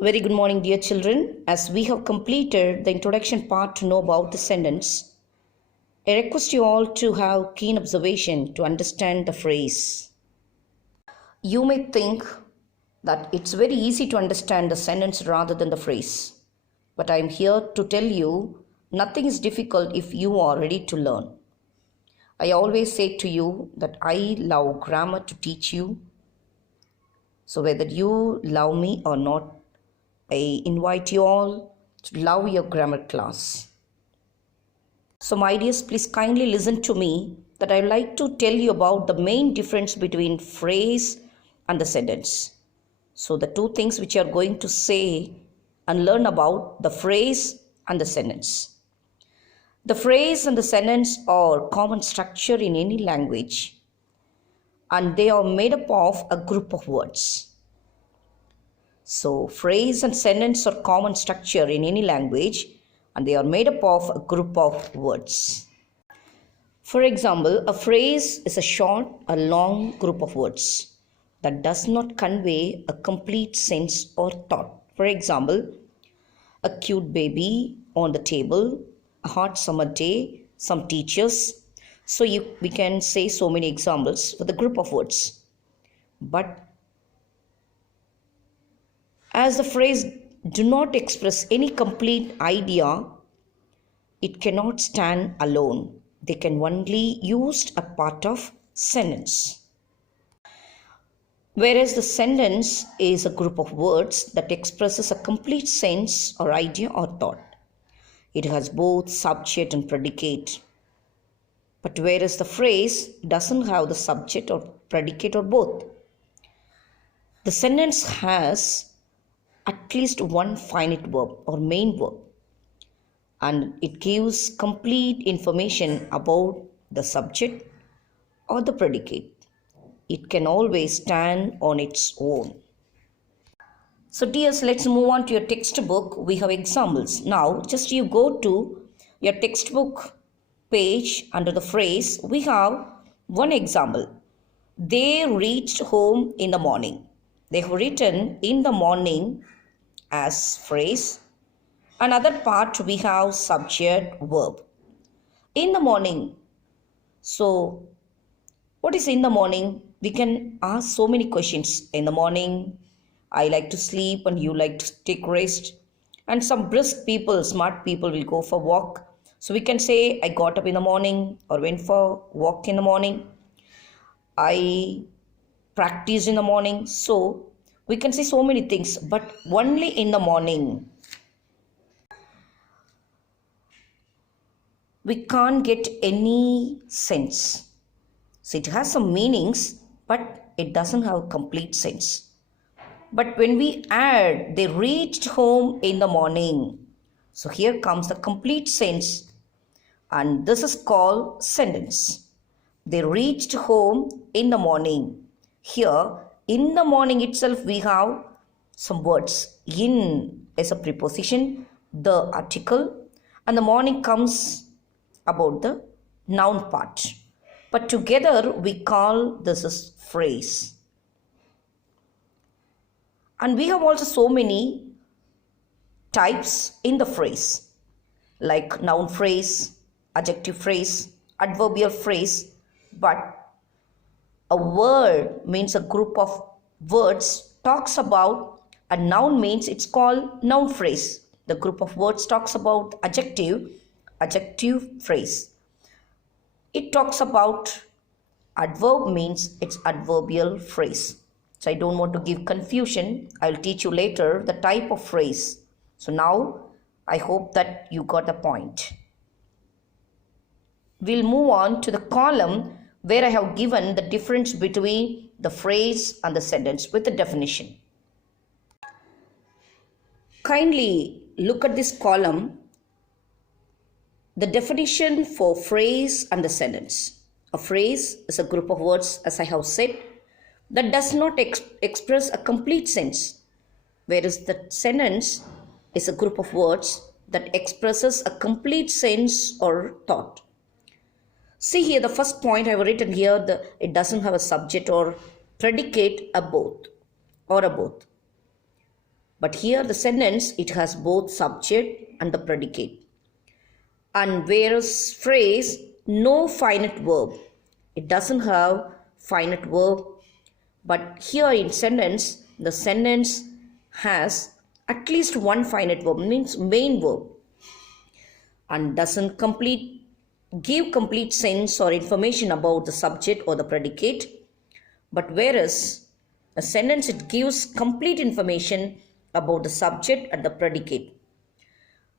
Very good morning, dear children. As we have completed the introduction part to know about the sentence, I request you all to have keen observation to understand the phrase. You may think that it's very easy to understand the sentence rather than the phrase, but I am here to tell you nothing is difficult if you are ready to learn. I always say to you that I love grammar to teach you. So, whether you love me or not, I invite you all to love your grammar class. So, my dears, please kindly listen to me that I like to tell you about the main difference between phrase and the sentence. So, the two things which you are going to say and learn about the phrase and the sentence. The phrase and the sentence are common structure in any language, and they are made up of a group of words. So, phrase and sentence are common structure in any language and they are made up of a group of words. For example, a phrase is a short or long group of words that does not convey a complete sense or thought. For example, a cute baby on the table, a hot summer day, some teachers. So we can say so many examples for the group of words. But as the phrase do not express any complete idea, it cannot stand alone. They can only use a part of sentence. Whereas the sentence is a group of words that expresses a complete sense or idea or thought. It has both subject and predicate. But whereas the phrase doesn't have the subject or predicate or both. The sentence has at least one finite verb or main verb, and it gives complete information about the subject or the predicate. It can always stand on its own. So dears, let's move on to your textbook. We have examples. Now just you go to your textbook page under the phrase. We have one example. They reached home in the morning. They have written in the morning as phrase. Another part we have subject verb. In the morning. So what is in the morning? We can ask so many questions. In the morning, I like to sleep and you like to take rest. And some brisk people, smart people will go for walk. So we can say I got up in the morning or went for walk in the morning. I practiced in the morning. So we can say so many things, but only in the morning. We can't get any sense. So it has some meanings, but it doesn't have complete sense. But when we add, they reached home in the morning. So here comes the complete sense, and this is called sentence. They reached home in the morning. Here, in the morning itself, we have some words. In is a preposition, the article, and the morning comes about the noun part. But together we call this as phrase. And we have also so many types in the phrase, like noun phrase, adjective phrase, adverbial phrase. But a word means a group of words talks about, a noun means it's called noun phrase. The group of words talks about adjective phrase. It talks about adverb means it's adverbial phrase. So I don't want to give confusion. I'll teach you later the type of phrase. So now I hope that you got the point. We'll move on to the column where I have given the difference between the phrase and the sentence with the definition. Kindly look at this column. The definition for phrase and the sentence. A phrase is a group of words, as I have said, that does not express a complete sense, whereas the sentence is a group of words that expresses a complete sense or thought. See here, the first point I have written here, it doesn't have a subject or predicate, a both or a both. But here the sentence, it has both subject and the predicate. And whereas phrase, no finite verb. It doesn't have finite verb. But here in sentence, the sentence has at least one finite verb, means main verb, and doesn't give complete sense or information about the subject or the predicate. But whereas a sentence, it gives complete information about the subject and the predicate.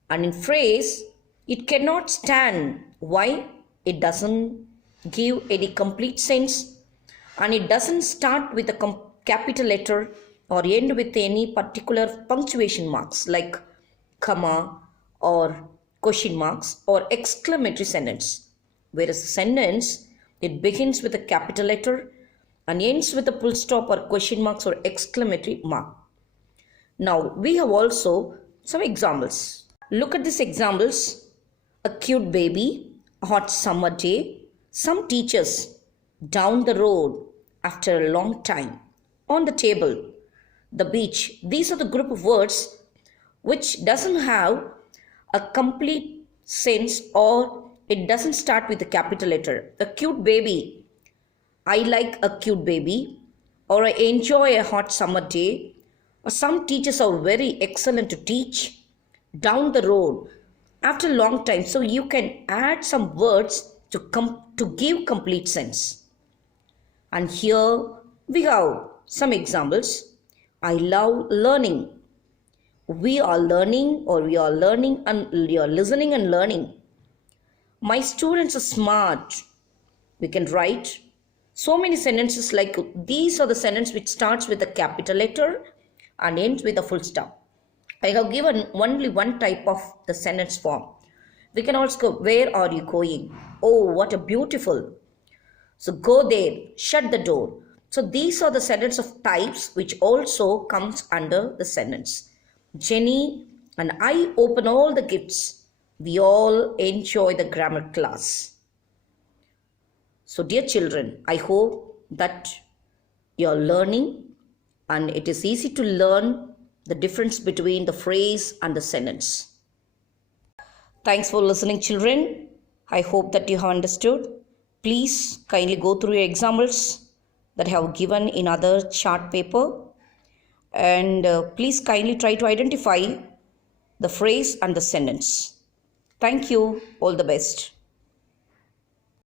And in phrase, it cannot stand. Why? It doesn't give any complete sense, and it doesn't start with a capital letter or end with any particular punctuation marks like comma or question marks or exclamatory sentence. Whereas the sentence, it begins with a capital letter and ends with a full stop or question marks or exclamatory mark. Now we have also some examples. Look at these examples. A cute baby, a hot summer day, some teachers, down the road, after a long time, on the table, the beach. These are the group of words which doesn't have a complete sense, or it doesn't start with a capital letter. A cute baby, I like a cute baby, or I enjoy a hot summer day, or some teachers are very excellent to teach, down the road, after a long time. So you can add some words to give complete sense. And here we have some examples. I love learning. We are learning, or we are learning and we are listening and learning. My students are smart. We can write so many sentences like these are the sentences which starts with a capital letter and ends with a full stop. I have given only one type of the sentence form. We can also go, where are you going? Oh, what a beautiful. So go there, shut the door. So these are the sentence of types which also comes under the sentence. Jenny and I open all the gifts. We all enjoy the grammar class. So dear children, I hope that you are learning, and it is easy to learn the difference between the phrase and the sentence. Thanks for listening, children. I hope that you have understood. Please kindly go through your examples that I have given in other chart paper, and please kindly try to identify the phrase and the sentence. Thank you. All the best.